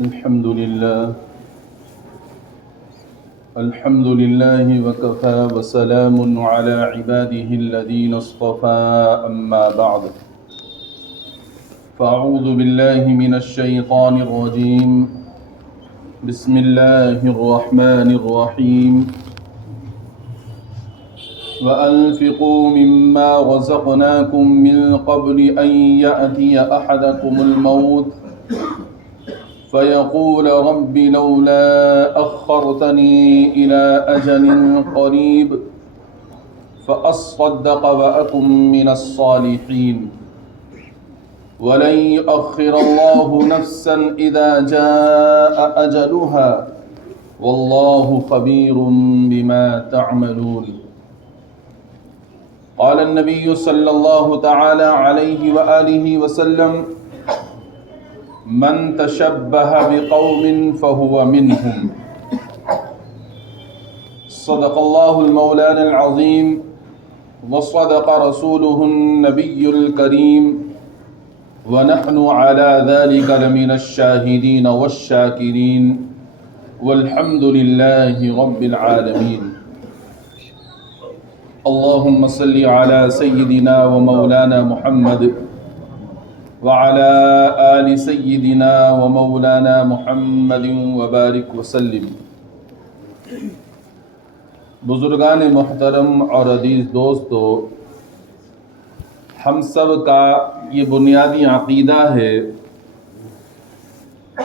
الحمد لله وكفى وسلام على عباده الذين اصطفى أما بعد فأعوذ بالله من الشيطان الرجيم بسم الله الرحمن الرحيم وأنفقوا مما رزقناكم من قبل أن يأتي أحدكم الموت فيقول رب لولا أخرتني إلى أجل قريب فأصدق وأكن من الصالحين ولن يؤخر الله نفسا إذا جاء أجلها والله خبير بما تعملون. قال النبي صلى الله تعالى عليه وآله وسلم من تشبه بقوم فهو منهم. صدق الله المولانا العظيم وصدق رسوله النبي الكريم ونحن على ذلك لمن الشاهدين والشاكرين والحمد لله رب العالمين. اللهم صل على سيدنا ومولانا محمد وعلى آل سيدنا ومولانا محمد وبارک وسلم. بزرگان محترم اور عزیز دوستو، ہم سب کا یہ بنیادی عقیدہ ہے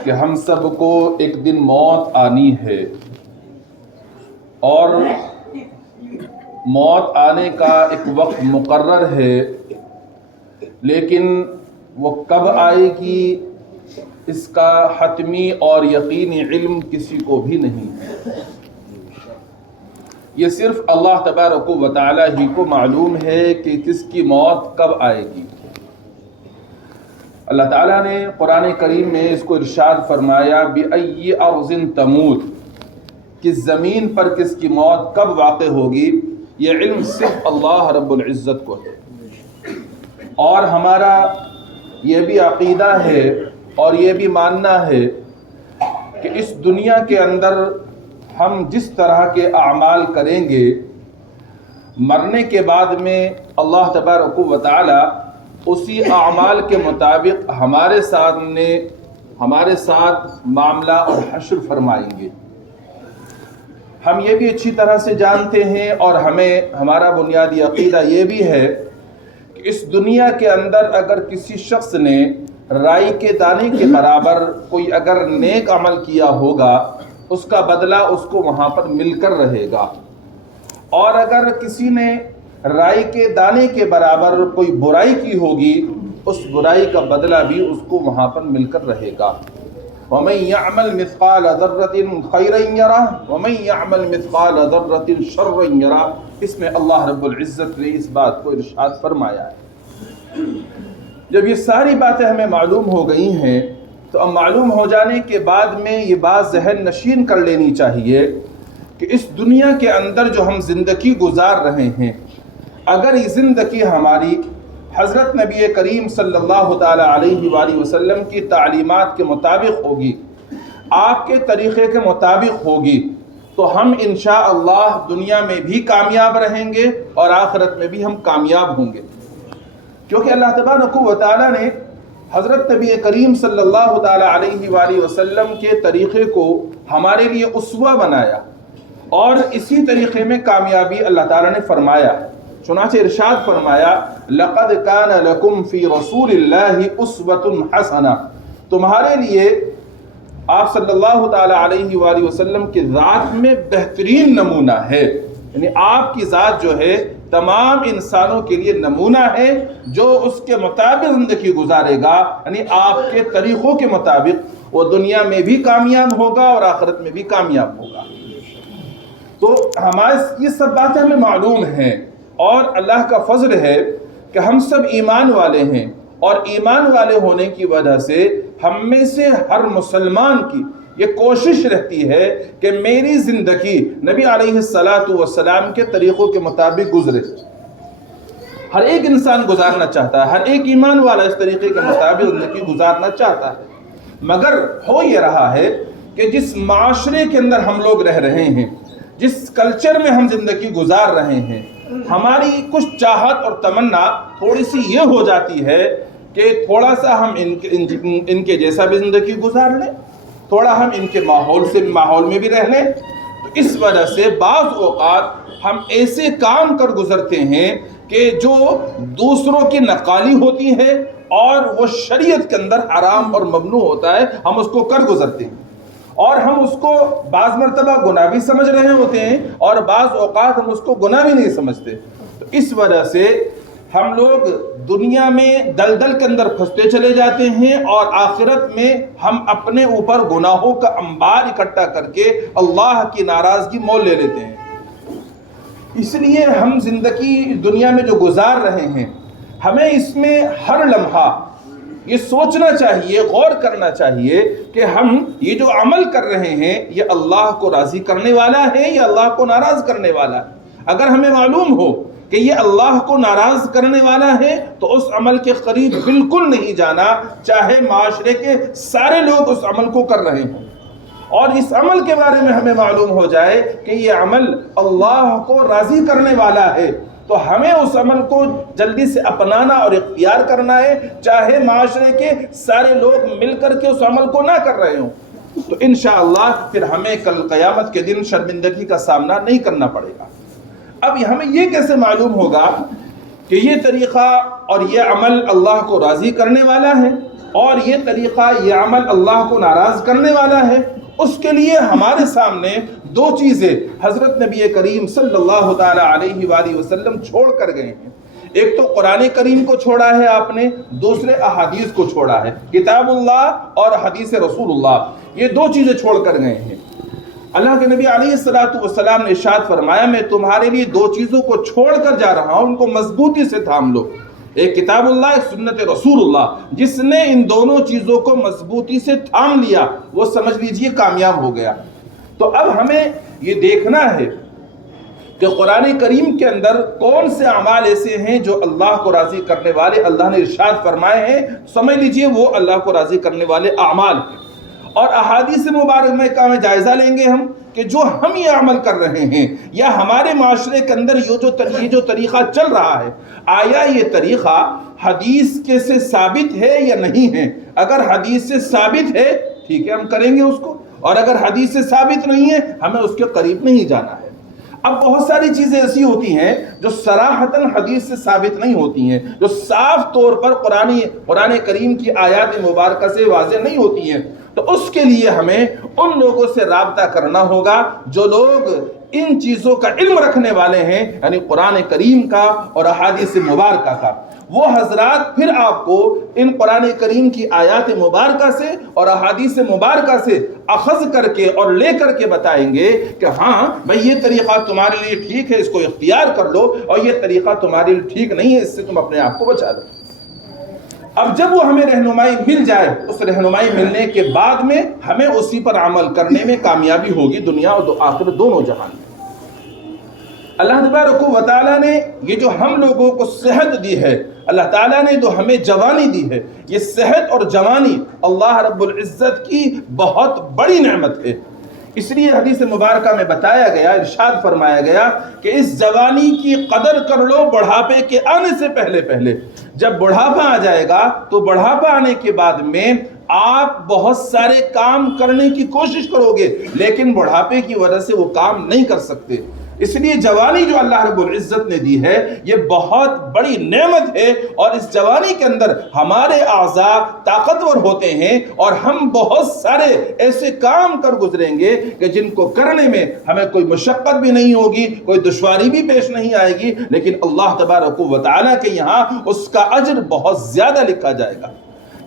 کہ ہم سب کو ایک دن موت آنی ہے، اور موت آنے کا ایک وقت مقرر ہے، لیکن وہ کب آئے گی اس کا حتمی اور یقینی علم کسی کو بھی نہیں. یہ صرف اللہ تبارک و تعالی ہی کو معلوم ہے کہ کس کی موت کب آئے گی. اللہ تعالیٰ نے قرآن کریم میں اس کو ارشاد فرمایا بِأَيِّ أَرْضٍ تَمُوتُ، کہ زمین پر کس کی موت کب واقع ہوگی یہ علم صرف اللہ رب العزت کو ہے. اور ہمارا یہ بھی عقیدہ ہے اور یہ بھی ماننا ہے کہ اس دنیا کے اندر ہم جس طرح کے اعمال کریں گے، مرنے کے بعد میں اللہ تبارک و تعالی اسی اعمال کے مطابق ہمارے ساتھ معاملہ اور حشر فرمائیں گے. ہم یہ بھی اچھی طرح سے جانتے ہیں اور ہمارا بنیادی عقیدہ یہ بھی ہے کہ اس دنیا کے اندر اگر کسی شخص نے رائی کے دانے کے برابر کوئی اگر نیک عمل کیا ہوگا، اس کا بدلہ اس کو وہاں پر مل کر رہے گا، اور اگر کسی نے رائی کے دانے کے برابر کوئی برائی کی ہوگی، اس برائی کا بدلہ بھی اس کو وہاں پر مل کر رہے گا. وَمَن يَعْمَلْ مِثْقَالَ ذَرَّةٍ خَيْرًا يَرَهُ وَمَن يَعْمَلْ مِثْقَالَ ذَرَّةٍ شَرًّا يَرَهُ. اس میں اللہ رب العزت نے اس بات کو ارشاد فرمایا ہے. جب یہ ساری باتیں ہمیں معلوم ہو گئی ہیں تو اب معلوم ہو جانے کے بعد میں یہ بات ذہن نشین کر لینی چاہیے کہ اس دنیا کے اندر جو ہم زندگی گزار رہے ہیں، اگر یہ زندگی ہماری حضرت نبی کریم صلی اللہ تعالیٰ علیہ وآلہ وسلم کی تعلیمات کے مطابق ہوگی، آپ کے طریقے کے مطابق ہوگی، تو ہم انشاءاللہ دنیا میں بھی کامیاب رہیں گے اور آخرت میں بھی ہم کامیاب ہوں گے. کیونکہ اللہ تبارک و تعالیٰ نے حضرت نبی کریم صلی اللہ تعالیٰ علیہ وآلہ وسلم کے طریقے کو ہمارے لیے اسوہ بنایا، اور اسی طریقے میں کامیابی اللہ تعالیٰ نے فرمایا. چنانچہ ارشاد فرمایا لَقَدْ كَانَ لَكُمْ فِي رَسُولِ اللَّهِ أُسْوَةٌ حَسَنَةٌ، تمہارے لیے آپ صلی اللہ تعالیٰ علیہ وآلہ وسلم کی ذات میں بہترین نمونہ ہے. یعنی آپ کی ذات جو ہے تمام انسانوں کے لیے نمونہ ہے، جو اس کے مطابق زندگی گزارے گا، یعنی آپ کے طریقوں کے مطابق وہ دنیا میں بھی کامیاب ہوگا اور آخرت میں بھی کامیاب ہوگا. تو ہمارے یہ سب باتیں ہمیں معلوم ہیں، اور اللہ کا فضل ہے کہ ہم سب ایمان والے ہیں، اور ایمان والے ہونے کی وجہ سے ہم میں سے ہر مسلمان کی یہ کوشش رہتی ہے کہ میری زندگی نبی علیہ السلام کے طریقوں کے مطابق گزرے. ہر ایک انسان گزارنا چاہتا ہے، ہر ایک ایمان والا اس طریقے کے مطابق زندگی گزارنا چاہتا ہے. مگر ہو یہ رہا ہے کہ جس معاشرے کے اندر ہم لوگ رہ رہے ہیں، جس کلچر میں ہم زندگی گزار رہے ہیں، ہماری کچھ چاہت اور تمنا تھوڑی سی یہ ہو جاتی ہے کہ تھوڑا سا ہم ان کے جیسا بھی زندگی گزار لیں، تھوڑا ہم ان کے ماحول میں بھی رہ لیں۔ تو اس وجہ سے بعض اوقات ہم ایسے کام کر گزرتے ہیں کہ جو دوسروں کی نقالی ہوتی ہے اور وہ شریعت کے اندر حرام اور ممنوع ہوتا ہے، ہم اس کو کر گزرتے ہیں، اور ہم اس کو بعض مرتبہ گناہ بھی سمجھ رہے ہوتے ہیں اور بعض اوقات ہم اس کو گناہ بھی نہیں سمجھتے۔ تو اس وجہ سے ہم لوگ دنیا میں دلدل کے اندر پھنستے چلے جاتے ہیں، اور آخرت میں ہم اپنے اوپر گناہوں کا انبار اکٹھا کر کے اللہ کی ناراضگی مول لے لیتے ہیں۔ اس لیے ہم زندگی دنیا میں جو گزار رہے ہیں، ہمیں اس میں ہر لمحہ یہ سوچنا چاہیے، غور کرنا چاہیے کہ ہم یہ جو عمل کر رہے ہیں یہ اللہ کو راضی کرنے والا ہے یا اللہ کو ناراض کرنے والا ہے۔ اگر ہمیں معلوم ہو کہ یہ اللہ کو ناراض کرنے والا ہے تو اس عمل کے قریب بالکل نہیں جانا، چاہے معاشرے کے سارے لوگ اس عمل کو کر رہے ہوں۔ اور اس عمل کے بارے میں ہمیں معلوم ہو جائے کہ یہ عمل اللہ کو راضی کرنے والا ہے تو ہمیں اس عمل کو جلدی سے اپنانا اور اختیار کرنا ہے، چاہے معاشرے کے سارے لوگ مل کر کے اس عمل کو نہ کر رہے ہوں۔ تو انشاءاللہ پھر ہمیں کل قیامت کے دن شرمندگی کا سامنا نہیں کرنا پڑے گا۔ اب ہمیں یہ کیسے معلوم ہوگا کہ یہ طریقہ اور یہ عمل اللہ کو راضی کرنے والا ہے اور یہ طریقہ یہ عمل اللہ کو ناراض کرنے والا ہے؟ اس کے لیے ہمارے سامنے دو چیزیں حضرت نبی کریم صلی اللہ تعالی علیہ وآلہ وسلم چھوڑ کر گئے ہیں۔ ایک تو قرآن کریم کو چھوڑا ہے آپ نے، دوسرے احادیث کو چھوڑا ہے، کتاب اللہ اور حدیث رسول اللہ، یہ دو چیزیں چھوڑ کر گئے ہیں۔ اللہ کے نبی علیہ السلام نے ارشاد فرمایا، میں تمہارے لیے دو چیزوں کو چھوڑ کر جا رہا ہوں، ان کو مضبوطی سے تھام لو، ایک کتاب اللہ، ایک سنت رسول اللہ۔ جس نے ان دونوں چیزوں کو مضبوطی سے تھام لیا وہ سمجھ لیجئے کامیاب ہو گیا۔ تو اب ہمیں یہ دیکھنا ہے کہ قرآن کریم کے اندر کون سے اعمال ایسے ہیں جو اللہ کو راضی کرنے والے اللہ نے ارشاد فرمائے ہیں، سمجھ لیجئے وہ اللہ کو راضی کرنے والے اعمال ہیں۔ اور احادیث مبارکہ کا میں جائزہ لیں گے ہم کہ جو ہم یہ عمل کر رہے ہیں یا ہمارے معاشرے کے اندر یہ جو طریقہ چل رہا ہے، آیا یہ طریقہ حدیث کے سے ثابت ہے یا نہیں ہے؟ اگر حدیث سے ثابت ہے ٹھیک ہے، ہم کریں گے اس کو، اور اگر حدیث سے ثابت نہیں ہے ہمیں اس کے قریب نہیں جانا ہے۔ اب بہت ساری چیزیں ایسی ہوتی ہیں جو صراحتاً حدیث سے ثابت نہیں ہوتی ہیں، جو صاف طور پر قرآن کریم کی آیات مبارکہ سے واضح نہیں ہوتی ہیں، تو اس کے لیے ہمیں ان لوگوں سے رابطہ کرنا ہوگا جو لوگ ان چیزوں کا علم رکھنے والے ہیں، یعنی قرآن کریم کا اور احادیث مبارکہ کا۔ وہ حضرات پھر آپ کو ان قرآن کریم کی آیات مبارکہ سے اور احادیث مبارکہ سے اخذ کر کے اور لے کر کے بتائیں گے کہ ہاں بھئی یہ طریقہ تمہارے لیے ٹھیک ہے، اس کو اختیار کر لو، اور یہ طریقہ تمہارے لیے ٹھیک نہیں ہے، اس سے تم اپنے آپ کو بچا لو۔ اب جب وہ ہمیں رہنمائی مل جائے، اس رہنمائی ملنے کے بعد میں ہمیں اسی پر عمل کرنے میں کامیابی ہوگی، دنیا اور آخرت دونوں جہان میں۔ اللہ تبارک و تعالیٰ نے یہ جو ہم لوگوں کو صحت دی ہے، اللہ تعالیٰ نے جو ہمیں جوانی دی ہے، یہ صحت اور جوانی اللہ رب العزت کی بہت بڑی نعمت ہے۔ اس لیے حدیث مبارکہ میں بتایا گیا، ارشاد فرمایا گیا کہ اس جوانی کی قدر کر لو بڑھاپے کے آنے سے پہلے پہلے۔ جب بڑھاپا آ جائے گا تو بڑھاپا آنے کے بعد میں آپ بہت سارے کام کرنے کی کوشش کرو گے، لیکن بڑھاپے کی وجہ سے وہ کام نہیں کر سکتے۔ اس لیے جوانی جو اللہ رب العزت نے دی ہے یہ بہت بڑی نعمت ہے، اور اس جوانی کے اندر ہمارے اعضاء طاقتور ہوتے ہیں اور ہم بہت سارے ایسے کام کر گزریں گے کہ جن کو کرنے میں ہمیں کوئی مشقت بھی نہیں ہوگی، کوئی دشواری بھی پیش نہیں آئے گی، لیکن اللہ تبارک و تعالیٰ کے یہاں اس کا اجر بہت زیادہ لکھا جائے گا۔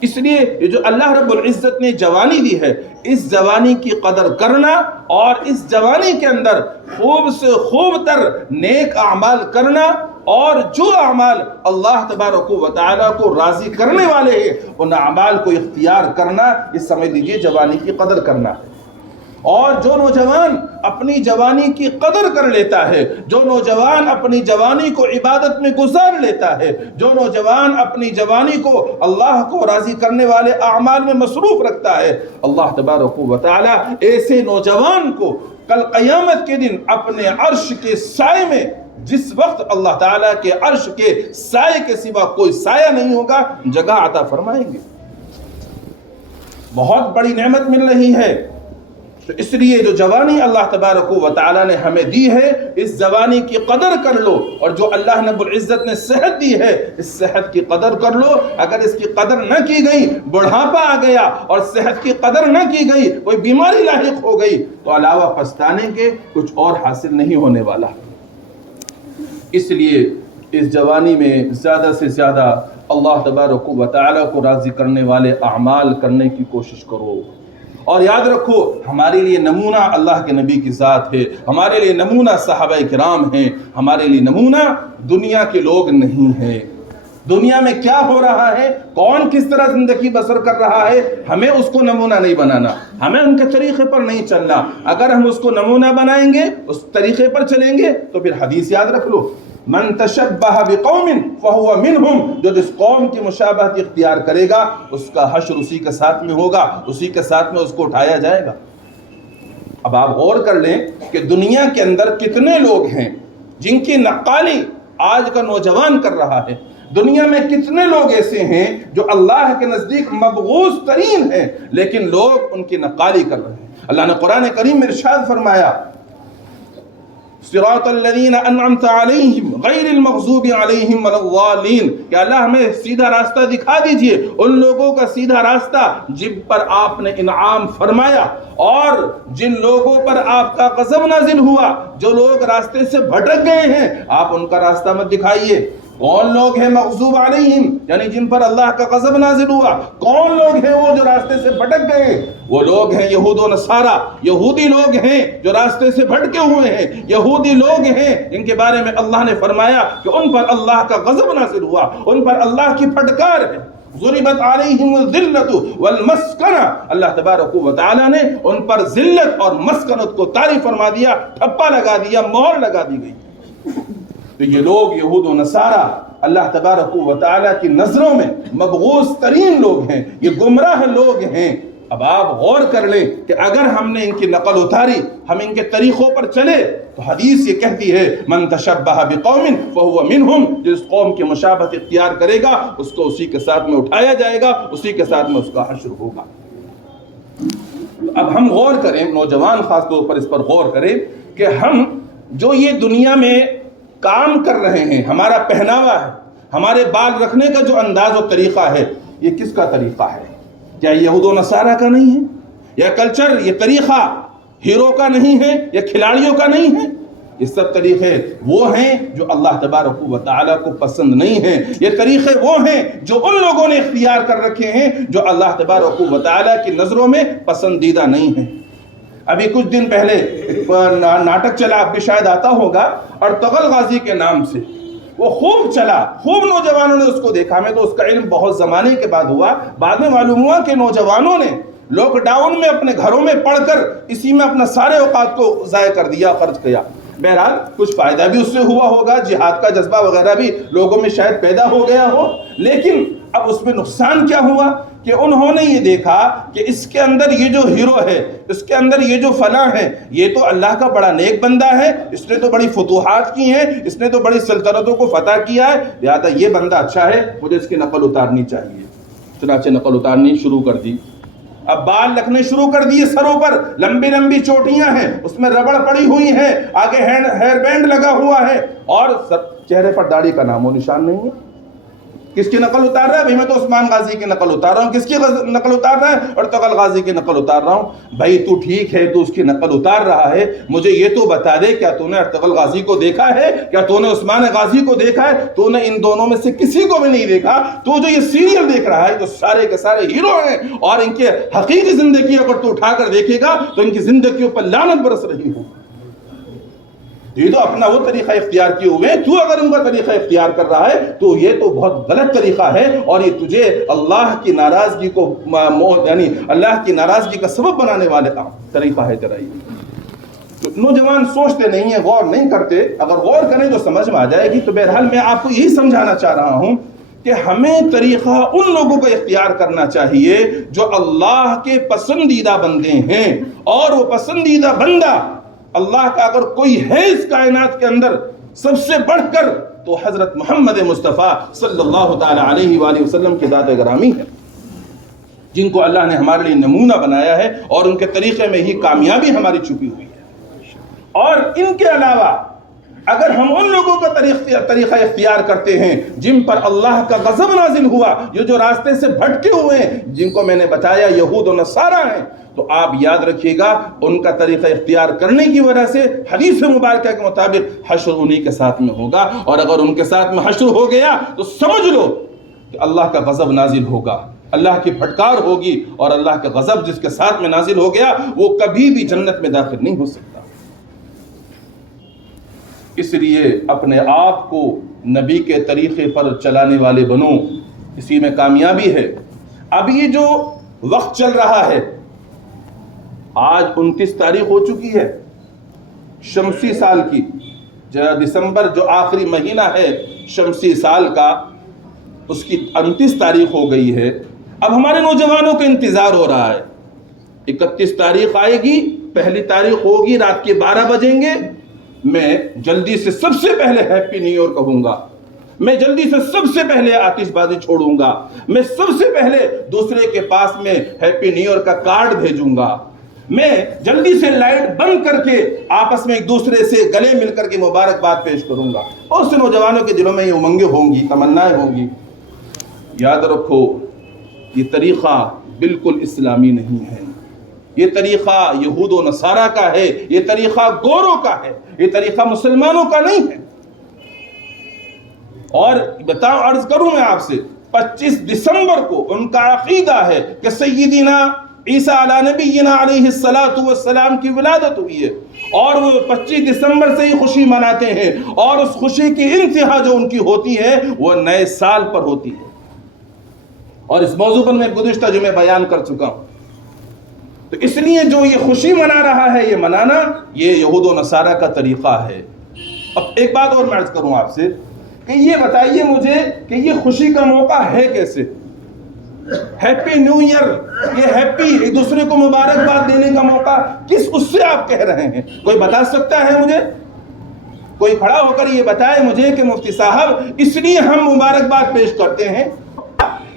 اس لیے یہ جو اللہ رب العزت نے جوانی دی ہے، اس جوانی کی قدر کرنا اور اس جوانی کے اندر خوب سے خوب تر نیک اعمال کرنا، اور جو اعمال اللہ تبارک و تعالیٰ کو راضی کرنے والے ہیں ان اعمال کو اختیار کرنا، یہ سمجھ لیجیے جوانی کی قدر کرنا ہے۔ اور جو نوجوان اپنی جوانی کی قدر کر لیتا ہے، جو نوجوان اپنی جوانی کو عبادت میں گزار لیتا ہے، جو نوجوان اپنی جوانی کو اللہ کو راضی کرنے والے اعمال میں مصروف رکھتا ہے، اللہ تبارک و تعالی ایسے نوجوان کو کل قیامت کے دن اپنے عرش کے سائے میں، جس وقت اللہ تعالیٰ کے عرش کے سائے کے سوا کوئی سایہ نہیں ہوگا، جگہ عطا فرمائیں گے۔ بہت بڑی نعمت مل رہی ہے۔ تو اس لیے جو جوانی اللہ تبارک و تعالیٰ نے ہمیں دی ہے، اس جوانی کی قدر کر لو، اور جو اللہ رب العزت نے صحت دی ہے، اس صحت کی قدر کر لو۔ اگر اس کی قدر نہ کی گئی، بڑھاپا آ گیا اور صحت کی قدر نہ کی گئی، کوئی بیماری لاحق ہو گئی، تو علاوہ پچھتانے کے کچھ اور حاصل نہیں ہونے والا۔ اس لیے اس جوانی میں زیادہ سے زیادہ اللہ تبارک و تعالیٰ کو راضی کرنے والے اعمال کرنے کی کوشش کرو، اور یاد رکھو ہمارے لیے نمونہ اللہ کے نبی کی ذات ہے، ہمارے لیے نمونہ صحابہ کرام ہیں، ہمارے لیے نمونہ دنیا کے لوگ نہیں ہیں۔ دنیا میں کیا ہو رہا ہے، کون کس طرح زندگی بسر کر رہا ہے، ہمیں اس کو نمونہ نہیں بنانا، ہمیں ان کے طریقے پر نہیں چلنا۔ اگر ہم اس کو نمونہ بنائیں گے، اس طریقے پر چلیں گے، تو پھر حدیث یاد رکھ لو، من تشبہ بقوم فہو منہم، جو جس قوم کی مشابہت اختیار کرے گا، اس کا حشر اسی کے ساتھ میں ہوگا، اسی کے ساتھ میں اس کو اٹھایا جائے گا۔ اب آپ غور کر لیں کہ دنیا کے اندر کتنے لوگ ہیں جن کی نقالی آج کا نوجوان کر رہا ہے، دنیا میں کتنے لوگ ایسے ہیں جو اللہ کے نزدیک مبغوض ترین ہیں، لیکن لوگ ان کی نقالی کر رہے ہیں۔ اللہ نے قرآن کریم میں ارشاد فرمایا، صراط الذین انعمت علیہم غیر المغضوب علیہم ولا الضالین، کہ اللہ ہمیں سیدھا راستہ دکھا دیجئے، ان لوگوں کا سیدھا راستہ جن پر آپ نے انعام فرمایا، اور جن لوگوں پر آپ کا غضب نازل ہوا، جو لوگ راستے سے بھٹک گئے ہیں، آپ ان کا راستہ مت دکھائیے۔ کون لوگ ہیں مغضوب علیہم، یعنی جن پر اللہ کا غضب نازل ہوا؟ کون لوگ ہیں وہ جو راستے سے بھٹک گئے؟ وہ لوگ ہیں یہود و نصارہ، یہودی لوگ ہیں جو راستے سے بھٹکے ہوئے ہیں، یہودی لوگ ہیں جن کے بارے میں اللہ نے فرمایا کہ ان پر اللہ کا غضب نازل ہوا، ان پر اللہ کی پھٹکار ہے۔ ضربت علیہم الذلۃ والمسکنہ، اللہ تبارک و تعالی نے ان پر ذلت اور مسکنت کو طاری فرما دیا، ٹھپا لگا دیا، مہر لگا دی گئی۔ تو یہ لوگ یہود و نصارہ اللہ تبارک و تعالیٰ کی نظروں میں مبغوض ترین لوگ ہیں، یہ گمراہ لوگ ہیں۔ اب آپ غور کر لیں کہ اگر ہم نے ان کی نقل اتاری، ہم ان کے طریقوں پر چلے، تو حدیث یہ کہتی ہے من تشبہ بقوم فہو منہم، جس قوم کی مشابہت اختیار کرے گا اس کو اسی کے ساتھ میں اٹھایا جائے گا، اسی کے ساتھ میں اس کا حشر ہوگا۔ اب ہم غور کریں، نوجوان خاص طور پر اس پر غور کریں کہ ہم جو یہ دنیا میں کام کر رہے ہیں، ہمارا پہناوا ہے، ہمارے بال رکھنے کا جو انداز و طریقہ ہے، یہ کس کا طریقہ ہے؟ کیا یہود و نصارہ کا نہیں ہے؟ یہ کلچر، یہ طریقہ ہیرو کا نہیں ہے یا کھلاڑیوں کا نہیں ہے؟ یہ سب طریقے وہ ہیں جو اللہ تبارک و تعالیٰ کو پسند نہیں ہیں، یہ طریقے وہ ہیں جو ان لوگوں نے اختیار کر رکھے ہیں جو اللہ تبارک و تعالیٰ کی نظروں میں پسندیدہ نہیں ہیں۔ ابھی کچھ دن پہلے ایک ناٹک چلا، آپ بھی شاید آتا ہوگا، ارطغرل غازی کے نام سے، وہ خوب چلا، خوب نوجوانوں نے اس کو دیکھا۔ میں تو اس کا علم بہت زمانے کے بعد ہوا، بعد میں معلوم ہوا کہ نوجوانوں نے لاک ڈاؤن میں اپنے گھروں میں پڑھ کر اسی میں اپنا سارے اوقات کو ضائع کر دیا، خرچ کیا۔ بہرحال کچھ فائدہ بھی اس سے ہوا ہوگا، جہاد کا جذبہ وغیرہ بھی لوگوں میں شاید پیدا ہو گیا ہو، لیکن اب اس میں نقصان کیا ہوا کہ انہوں نے یہ دیکھا کہ اس کے اندر یہ جو ہیرو ہے، اس کے اندر یہ جو فلاں ہے، یہ تو اللہ کا بڑا نیک بندہ ہے، اس نے تو بڑی فتوحات کی ہیں، اس نے تو بڑی سلطنتوں کو فتح کیا ہے، لہذا یہ بندہ اچھا ہے، مجھے اس کی نقل اتارنی چاہیے۔ چنانچہ نقل اتارنی شروع کر دی۔ اب بال رکھنے شروع کر دیے سروں پر، لمبی لمبی چوٹیاں ہیں، اس میں ربڑ پڑی ہوئی ہے، آگے ہیئر بینڈ لگا ہوا ہے، اور چہرے پر داڑھی کا نام و نشان نہیں ہے۔ کس کی نقل اتار رہا ہے؟ بھائی میں تو عثمان غازی کی نقل اتار رہا ہوں۔ کس کی نقل اتار رہا ہے؟ ارطغرل غازی کی نقل اتار رہا ہوں۔ بھائی تو ٹھیک ہے، تو اس کی نقل اتار رہا ہے، مجھے یہ تو بتا دے، کیا تو نے ارطغرل غازی کو دیکھا ہے؟ کیا تو نے عثمان غازی کو دیکھا ہے؟ تو نے ان دونوں میں سے کسی کو بھی نہیں دیکھا۔ تو جو یہ سیریل دیکھ رہا ہے، تو سارے کے سارے ہیرو ہیں، اور ان کے حقیقی زندگی اگر تو اٹھا کر دیکھے گا تو ان کی زندگیوں پر لعنت برس رہی ہو۔ یہ تو اپنا وہ طریقہ اختیار کیے ہوئے ہیں، تو اگر ان کا طریقہ اختیار کر رہا ہے تو یہ تو بہت غلط طریقہ ہے، اور یہ تجھے اللہ کی ناراضگی کو یعنی اللہ کی ناراضگی کا سبب بنانے والے طریقہ ہے تیرا یہ۔ تو نوجوان سوچتے نہیں ہیں، غور نہیں کرتے، اگر غور کریں تو سمجھ میں آ جائے گی۔ تو بہرحال میں آپ کو یہی سمجھانا چاہ رہا ہوں کہ ہمیں طریقہ ان لوگوں کو اختیار کرنا چاہیے جو اللہ کے پسندیدہ بندے ہیں، اور وہ پسندیدہ بندہ اللہ کا اگر کوئی ہے اس کائنات کے اندر سب سے بڑھ کر تو حضرت محمد مصطفیٰ صلی اللہ تعالی علیہ وآلہ وسلم کی ذات گرامی ہے، جن کو اللہ نے ہمارے لیے نمونہ بنایا ہے، اور ان کے طریقے میں ہی کامیابی ہماری چھپی ہوئی ہے۔ اور ان کے علاوہ اگر ہم ان لوگوں کا طریقہ اختیار کرتے ہیں جن پر اللہ کا غضب نازل ہوا، یہ جو راستے سے بھٹکے ہوئے ہیں، جن کو میں نے بتایا یہود و نصارہ ہیں، تو آپ یاد رکھیے گا ان کا طریقہ اختیار کرنے کی وجہ سے حدیث مبارکہ کے مطابق حشر انہی کے ساتھ میں ہوگا، اور اگر ان کے ساتھ میں حشر ہو گیا تو سمجھ لو کہ اللہ کا غضب نازل ہوگا، اللہ کی پھٹکار ہوگی، اور اللہ کا غضب جس کے ساتھ میں نازل ہو گیا وہ کبھی بھی جنت میں داخل نہیں ہو سکتا۔ اس لیے اپنے آپ کو نبی کے طریقے پر چلانے والے بنو، اسی میں کامیابی ہے۔ اب یہ جو وقت چل رہا ہے، آج 29 تاریخ ہو چکی ہے شمسی سال کی، دسمبر جو آخری مہینہ ہے شمسی سال کا، اس کی 29 تاریخ ہو گئی ہے۔ اب ہمارے نوجوانوں کا انتظار ہو رہا ہے، 31 تاریخ آئے گی، پہلی تاریخ ہوگی، رات کے 12 بجیں گے، میں جلدی سے سب سے پہلے ہیپی نیو ایئر کہوں گا، میں جلدی سے سب سے پہلے آتش بازی چھوڑوں گا، میں سب سے پہلے دوسرے کے پاس میں ہیپی نیو ایئر کا کارڈ بھیجوں گا، میں جلدی سے لائٹ بند کر کے آپس میں ایک دوسرے سے گلے مل کر کے مبارکباد پیش کروں گا۔ اور اس نوجوانوں کے دلوں میں یہ امنگیں ہوں گی، تمنائیں ہوں گی۔ یاد رکھو یہ طریقہ بالکل اسلامی نہیں ہے، یہ طریقہ یہود و نصارہ کا ہے، یہ طریقہ گوروں کا ہے، یہ طریقہ مسلمانوں کا نہیں ہے۔ اور بتاؤ، عرض کروں میں آپ سے، 25 دسمبر کو ان کا عقیدہ ہے کہ سیدنا عیسیٰ علی نبینا علیہ السلام کی ولادت ہوئی ہے، اور وہ 25 دسمبر سے ہی خوشی مناتے ہیں، اور اس خوشی کی انتہا جو ان کی ہوتی ہے وہ نئے سال پر ہوتی ہے۔ اور اس موضوع پر میں گزشتہ جمعے بیان کر چکا ہوں۔ تو اس لیے جو یہ خوشی منا رہا ہے، یہ منانا یہ یہود و نصارہ کا طریقہ ہے۔ اب ایک بات اور میں عرض کروں آپ سے کہ یہ بتائیے مجھے کہ یہ خوشی کا موقع ہے کیسے؟ ہیپی نیو ایئر، یہ ہیپی ایک دوسرے کو مبارکباد دینے کا موقع کس اس سے آپ کہہ رہے ہیں؟ کوئی بتا سکتا ہے مجھے؟ کوئی کھڑا ہو کر یہ بتائے مجھے کہ مفتی صاحب اس لیے ہم مبارکباد پیش کرتے ہیں؟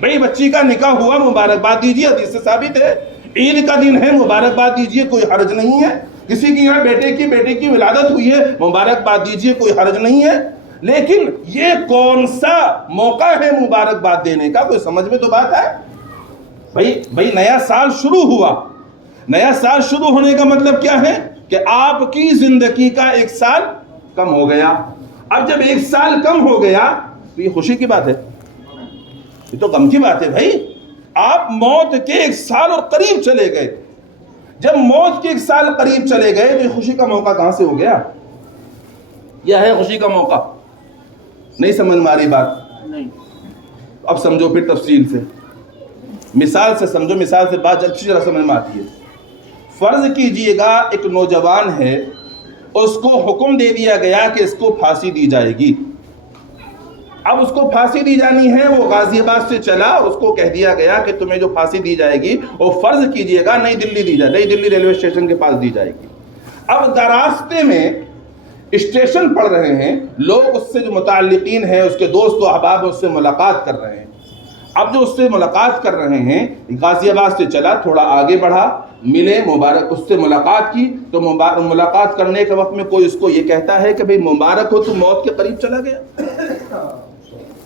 بھئی بچی کا نکاح ہوا، مبارکباد دیجیے، حدیث سے ثابت ہے، عید کا دن ہے، مبارکباد دیجیے، کوئی حرج نہیں ہے، کسی کی یہاں بیٹے کی ولادت ہوئی ہے، مبارکباد دیجیے، کوئی حرج نہیں ہے۔ لیکن یہ کون سا موقع ہے مبارکباد دینے کا؟ کوئی سمجھ میں تو بات ہے؟ بھئی نیا سال شروع ہوا، نیا سال شروع ہونے کا مطلب کیا ہے کہ آپ کی زندگی کا 1 سال کم ہو گیا۔ اب جب 1 سال کم ہو گیا تو یہ خوشی کی بات ہے؟ یہ تو غم کی بات ہے بھائی۔ آپ موت کے 1 سال اور قریب چلے گئے، جب موت کے 1 سال قریب چلے گئے تو یہ خوشی کا موقع کہاں سے ہو گیا؟ یہ ہے خوشی کا موقع؟ نہیں سمجھ میں آ رہی بات؟ نہیں۔ اب سمجھو پھر تفصیل سے، مثال سے سمجھو، مثال سے بات اچھی طرح سمجھ میں آتی ہے۔ فرض کیجئے گا ایک نوجوان ہے، اس کو حکم دے دیا گیا کہ اس کو پھانسی دی جائے گی۔ اب اس کو پھانسی دی جانی ہے، وہ غازی آباد سے چلا اور اس کو کہہ دیا گیا کہ تمہیں جو پھانسی دی جائے گی وہ فرض کیجئے گا نئی دلی دی جائے، نئی دلی ریلوے اسٹیشن کے پاس دی جائے گی۔ اب راستے میں اسٹیشن پڑ رہے ہیں، لوگ اس سے جو متعلقین ہیں، اس کے دوست و احباب اس سے ملاقات کر رہے ہیں۔ اب جو اس سے ملاقات کر رہے ہیں، غازی آباد سے چلا، تھوڑا آگے بڑھا، ملے، مبارک، اس سے ملاقات کی، تو ملاقات کرنے کے وقت میں کوئی اس کو یہ کہتا ہے کہ بھئی مبارک ہو، تو موت کے قریب چلا گیا؟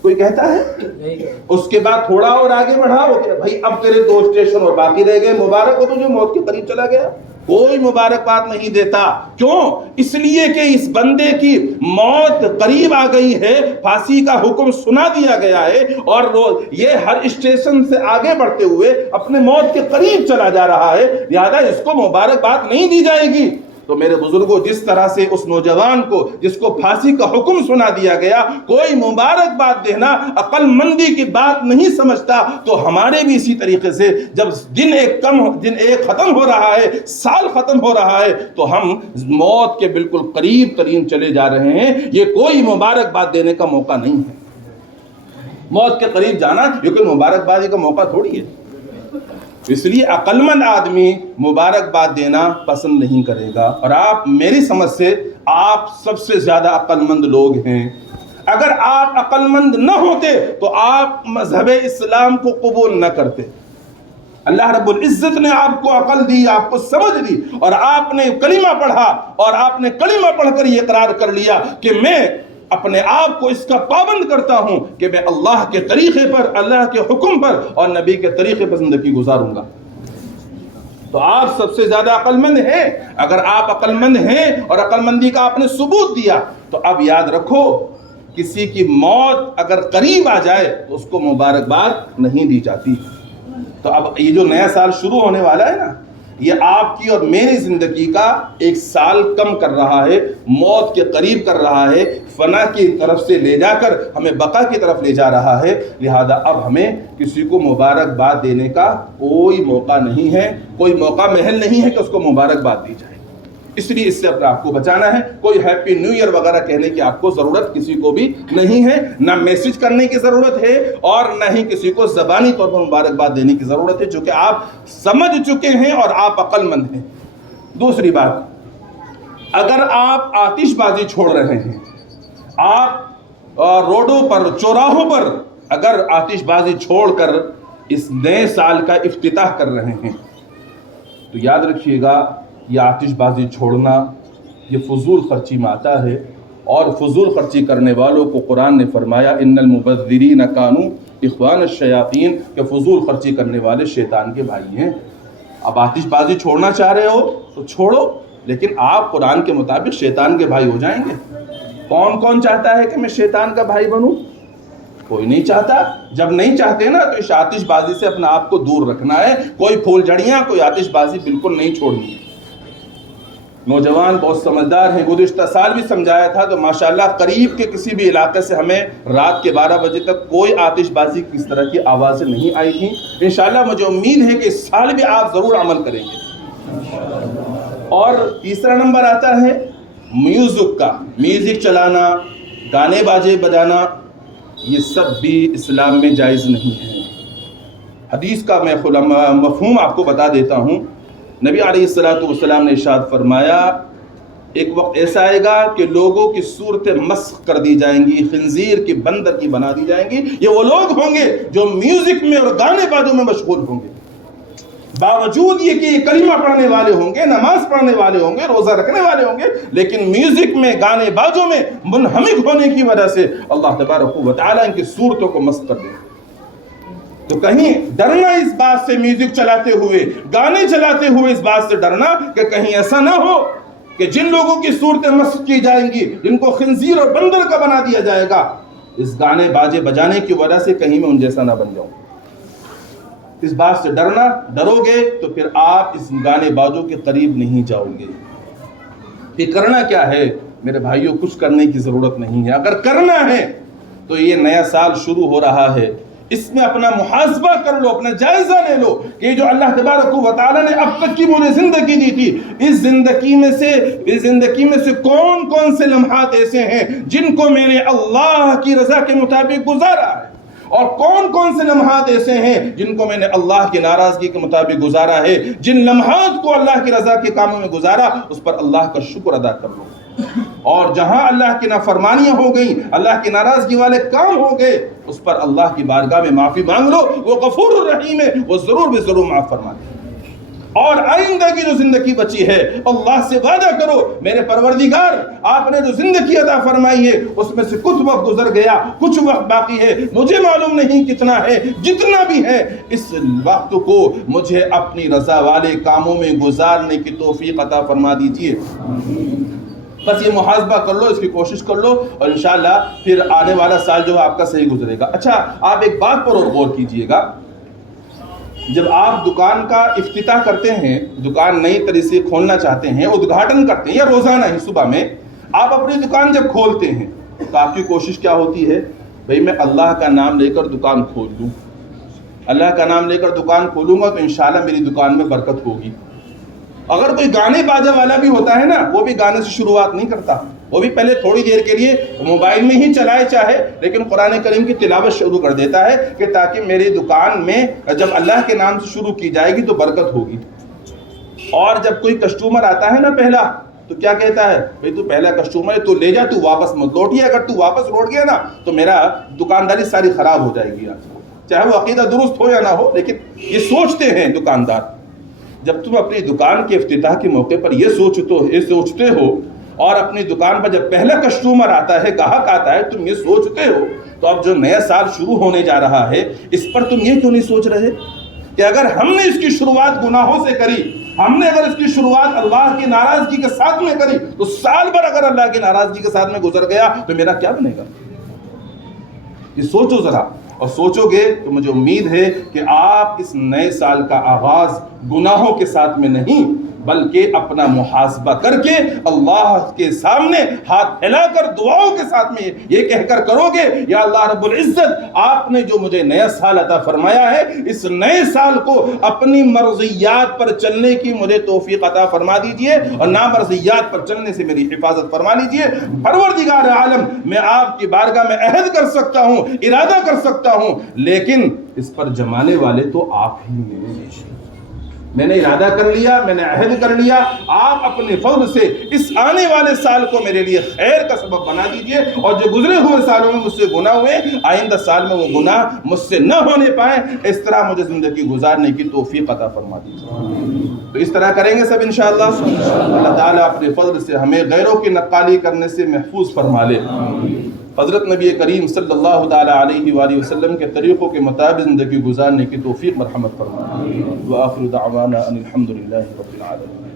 کوئی کہتا ہے؟ اس کے بعد تھوڑا اور آگے بڑھا، وہ کہ بھئی اب تیرے 2 اسٹیشن اور باقی رہ گئے، مبارک ہو تجھے، موت کے قریب چلا گیا؟ کوئی مبارکباد نہیں دیتا۔ کیوں؟ اس لیے کہ اس بندے کی موت قریب آ گئی ہے، پھانسی کا حکم سنا دیا گیا ہے، اور یہ ہر اسٹیشن سے آگے بڑھتے ہوئے اپنے موت کے قریب چلا جا رہا ہے، لہذا اس کو مبارکباد نہیں دی جائے گی۔ تو میرے بزرگوں جس طرح سے اس نوجوان کو جس کو پھانسی کا حکم سنا دیا گیا کوئی مبارکباد دینا عقل مندی کی بات نہیں سمجھتا، تو ہمارے بھی اسی طریقے سے جب دن ایک ختم ہو رہا ہے، سال ختم ہو رہا ہے، تو ہم موت کے بالکل قریب ترین چلے جا رہے ہیں، یہ کوئی مبارکباد دینے کا موقع نہیں ہے۔ موت کے قریب جانا یہ کوئی مبارکبادی کا موقع تھوڑی ہے۔ اس لیے عقل مند آدمی مبارکباد دینا پسند نہیں کرے گا، اور آپ میری سمجھ سے آپ سب سے زیادہ عقل مند لوگ ہیں۔ اگر آپ عقل مند نہ ہوتے تو آپ مذہب اسلام کو قبول نہ کرتے۔ اللہ رب العزت نے آپ کو عقل دی، آپ کو سمجھ دی، اور آپ نے کلمہ پڑھا، اور آپ نے کلمہ پڑھ کر یہ اقرار کر لیا کہ میں اپنے آپ کو اس کا پابند کرتا ہوں کہ میں اللہ کے طریقے پر، اللہ کے حکم پر اور نبی کے طریقے پر زندگی گزاروں گا۔ تو آپ سب سے زیادہ عقل مند ہیں۔ اگر آپ عقل مند ہیں اور عقل مندی کا آپ نے ثبوت دیا، تو اب یاد رکھو کسی کی موت اگر قریب آ جائے تو اس کو مبارکباد نہیں دی جاتی۔ تو اب یہ جو نیا سال شروع ہونے والا ہے نا، یہ آپ کی اور میری زندگی کا ایک سال کم کر رہا ہے، موت کے قریب کر رہا ہے، فنا کی طرف سے لے جا کر ہمیں بقا کی طرف لے جا رہا ہے۔ لہذا اب ہمیں کسی کو مبارکباد دینے کا کوئی موقع نہیں ہے، کوئی موقع محل نہیں ہے کہ اس کو مبارکباد دی جائے۔ اس لیے اس سے اپنے آپ کو بچانا ہے۔ کوئی ہیپی نیو ایئر وغیرہ کہنے کی آپ کو ضرورت کسی کو بھی نہیں ہے، نہ میسج کرنے کی ضرورت ہے، اور نہ ہی کسی کو زبانی طور پر مبارکباد دینے کی ضرورت ہے، چونکہ آپ سمجھ چکے ہیں اور آپ عقل مند ہیں۔ دوسری بات، اگر آپ آتش بازی چھوڑ رہے ہیں، آپ روڈوں پر، چوراہوں پر اگر آتش بازی چھوڑ کر اس نئے سال کا افتتاح کر رہے ہیں، تو یاد رکھیے گا یہ آتش بازی چھوڑنا یہ فضول خرچی میں آتا ہے، اور فضول خرچی کرنے والوں کو قرآن نے فرمایا ان المبذرین کانوا اخوان الشیاطین، کہ فضول خرچی کرنے والے شیطان کے بھائی ہیں۔ اب آتش بازی چھوڑنا چاہ رہے ہو تو چھوڑو، لیکن آپ قرآن کے مطابق شیطان کے بھائی ہو جائیں گے۔ کون کون چاہتا ہے کہ میں شیطان کا بھائی بنوں؟ کوئی نہیں چاہتا۔ جب نہیں چاہتے نا تو اس آتش بازی سے اپنا آپ کو دور رکھنا ہے، کوئی پھول جھڑیاں، کوئی آتش بازی بالکل نہیں چھوڑنی ہے۔ نوجوان بہت سمجھدار ہیں، گزشتہ سال بھی سمجھایا تھا، تو ماشاءاللہ قریب کے کسی بھی علاقے سے ہمیں رات کے 12 بجے تک کوئی آتش بازی کس طرح کی آوازیں نہیں آئی تھیں۔ انشاءاللہ مجھے امید ہے کہ اس سال بھی آپ ضرور عمل کریں گے۔ اور تیسرا نمبر آتا ہے میوزک کا، میوزک چلانا، گانے باجے بجانا، یہ سب بھی اسلام میں جائز نہیں ہے۔ حدیث کا میں مفہوم آپ کو بتا دیتا ہوں۔ نبی علیہ السلام نے ارشاد فرمایا ایک وقت ایسا آئے گا کہ لوگوں کی صورتیں مسخ کر دی جائیں گی، خنزیر کی، بندر کی بنا دی جائیں گی۔ یہ وہ لوگ ہوں گے جو میوزک میں اور گانے بازوں میں مشغول ہوں گے، باوجود یہ کہ یہ کلمہ پڑھنے والے ہوں گے، نماز پڑھنے والے ہوں گے، روزہ رکھنے والے ہوں گے، لیکن میوزک میں، گانے بازوں میں منہمک ہونے کی وجہ سے اللہ تبارک و تعالیٰ ان کی صورتوں کو مسخ کر دے گا۔ تو کہیں ڈرنا اس بات سے، میوزک چلاتے ہوئے، گانے چلاتے ہوئے اس بات سے ڈرنا کہ کہیں ایسا نہ ہو کہ جن لوگوں کی صورتیں مسخ کی جائیں گی، جن کو خنزیر اور بندر کا بنا دیا جائے گا، اس گانے باجے بجانے کی وجہ سے کہیں میں ان جیسا نہ بن جاؤں۔ اس بات سے ڈرنا، ڈرو گے تو پھر آپ اس گانے بازوں کے قریب نہیں جاؤ گے۔ پھر کرنا کیا ہے میرے بھائیوں؟ کچھ کرنے کی ضرورت نہیں ہے۔ اگر کرنا ہے تو یہ نیا سال شروع ہو رہا ہے، اس میں اپنا محاسبہ کر لو، اپنا جائزہ لے لو کہ جو اللہ تبارک و تعالیٰ نے اب تک کی مجھے زندگی دی تھی، اس زندگی میں سے کون کون سے لمحات ایسے ہیں جن کو میں نے اللہ کی رضا کے مطابق گزارا ہے، اور کون کون سے لمحات ایسے ہیں جن کو میں نے اللہ کی ناراضگی کے مطابق گزارا ہے۔ جن لمحات کو اللہ کی رضا کے کاموں میں گزارا اس پر اللہ کا شکر ادا کر لو، اور جہاں اللہ کی نافرمانیاں ہو گئیں، اللہ کی ناراضگی والے کام ہو گئے، اس پر اللہ کی بارگاہ میں معافی مانگ لو، وہ غفور الرحیم ہے، وہ ضرور بے ضرور معاف فرما دے۔ اور آئندہ کی جو زندگی بچی ہے اللہ سے وعدہ کرو میرے پروردگار آپ نے جو زندگی عطا فرمائی ہے اس میں سے کچھ وقت گزر گیا، کچھ وقت باقی ہے، مجھے معلوم نہیں کتنا ہے، جتنا بھی ہے اس وقت کو مجھے اپنی رضا والے کاموں میں گزارنے کی توفیق عطا فرما دیجیے۔ بس یہ محاسبہ کر لو، اس کی کوشش کر لو، اور انشاءاللہ پھر آنے والا سال جو آپ کا صحیح گزرے گا۔ اچھا آپ ایک بات پر اور غور کیجئے گا جب آپ دکان کا افتتاح کرتے ہیں، دکان نئی طرح سے کھولنا چاہتے ہیں، ادگھاٹن کرتے ہیں، یا روزانہ ہی صبح میں آپ اپنی دکان جب کھولتے ہیں تو آپ کی کوشش کیا ہوتی ہے؟ بھئی میں اللہ کا نام لے کر دکان کھول لوں، اللہ کا نام لے کر دکان کھولوں گا تو انشاءاللہ میری دکان میں برکت ہوگی۔ اگر کوئی گانے باجا والا بھی ہوتا ہے نا، وہ بھی گانے سے شروعات نہیں کرتا، وہ بھی پہلے تھوڑی دیر کے لیے موبائل میں ہی چلائے چاہے، لیکن قرآن کریم کی تلاوت شروع کر دیتا ہے کہ تاکہ میری دکان میں جب اللہ کے نام سے شروع کی جائے گی تو برکت ہوگی۔ اور جب کوئی کسٹمر آتا ہے نا پہلا، تو کیا کہتا ہے؟ بھئی تو پہلا کسٹمر ہے، تو لے جا، تو واپس مت لوٹیے، اگر تو واپس لوٹ گیا نا تو میرا دکانداری ساری خراب ہو جائے گی۔ چاہے وہ عقیدہ درست ہو یا نہ ہو، لیکن یہ سوچتے ہیں دکاندار۔ جب تم اپنی دکان کے افتتاح کے موقع پر یہ سوچتے ہو، اور اپنی دکان پر جب پہلا کسٹمر آتا ہے، گاہک آتا ہے، تم یہ سوچتے ہو، تو اب جو نیا سال شروع ہونے جا رہا ہے اس پر تم یہ کیوں نہیں سوچ رہے کہ اگر ہم نے اس کی شروعات گناہوں سے کری، ہم نے اگر اس کی شروعات اللہ کی ناراضگی کے ساتھ میں کری، تو سال بھر اگر اللہ کی ناراضگی کے ساتھ میں گزر گیا تو میرا کیا بنے گا؟ یہ سوچو ذرا، اور سوچو گے تو مجھے امید ہے کہ آپ اس نئے سال کا آغاز گناہوں کے ساتھ میں نہیں بلکہ اپنا محاسبہ کر کے اللہ کے سامنے ہاتھ پھیلا کر دعاؤں کے ساتھ میں یہ کہہ کر کرو گے، یا اللہ رب العزت، آپ نے جو مجھے نیا سال عطا فرمایا ہے، اس نئے سال کو اپنی مرضیات پر چلنے کی مجھے توفیق عطا فرما دیجئے، اور نامرضیات پر چلنے سے میری حفاظت فرما لیجئے۔ پروردگار عالم، میں آپ کی بارگاہ میں عہد کر سکتا ہوں، ارادہ کر سکتا ہوں، لیکن اس پر جمانے والے تو آپ ہی ہیں۔ میں نے ارادہ کر لیا، میں نے عہد کر لیا، آپ اپنے فضل سے اس آنے والے سال کو میرے لیے خیر کا سبب بنا دیجئے، اور جو گزرے ہوئے سالوں میں مجھ سے گناہ ہوئے، آئندہ سال میں وہ گناہ مجھ سے نہ ہونے پائیں، اس طرح مجھے زندگی گزارنے کی توفیق عطا فرما دیجئے۔ تو اس طرح کریں گے سب انشاءاللہ۔ اللہ تعالیٰ اپنے فضل سے ہمیں غیروں کی نقالی کرنے سے محفوظ فرما لے۔ حضرت نبی کریم صلی اللہ تعالیٰ علیہ وآلہ وسلم کے طریقوں کے مطابق زندگی گزارنے کی توفیق مرحمت فرمائے۔ وآخر دعوانا ان الحمد للہ رب العالمین۔